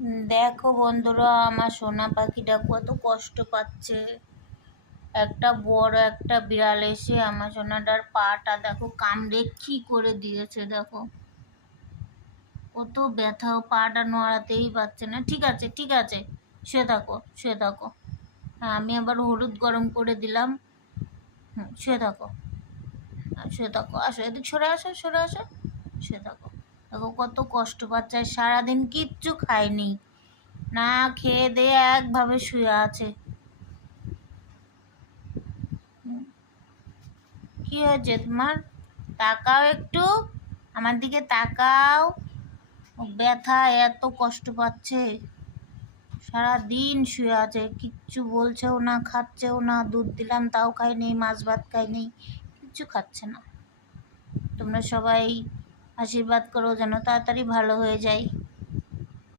দেখো বন্ধুরা আমার সোনা পাখিটা কত কষ্ট পাচ্ছে। একটা বড় একটা বিড়াল এসে আমার সোনাটার পাটা দেখো কামড়ে কি করে দিয়েছে দেখো। কত ব্যথা পাটা নড়াতেই পারছে না। ঠিক আছে ঠিক আছে শুয়ে থাকো শুয়ে থাকো। হ্যাঁ আমি আবার হলুদ গরম করে দিলাম। হুম শুয়ে থাকো। হ্যাঁ, শুয়ে থাকো আসো এদিক সরে আসো সরে আসো শুয়ে থাকো। দেখো কত কষ্ট পাচ্ছে সারাদিন কিচ্ছু খায়নি। না খেয়ে দিয়ে একভাবে শুয়ে আছে। কি হয়েছে তোমার? তাকাও একটু। আমার দিকে তাকাও। ব্যথা এত কষ্ট পাচ্ছে। সারা দিন শুয়ে আছে। কিচ্ছু বলছেও না, খাচ্ছেও না, দুধ দিলাম, তাও খায়নি মাছ ভাত খায়নি কিচ্ছু খাচ্ছে না। তোমরা সবাই আশীর্বাদ করো যেন তাড়াতাড়ি ভালো হয়ে যায়।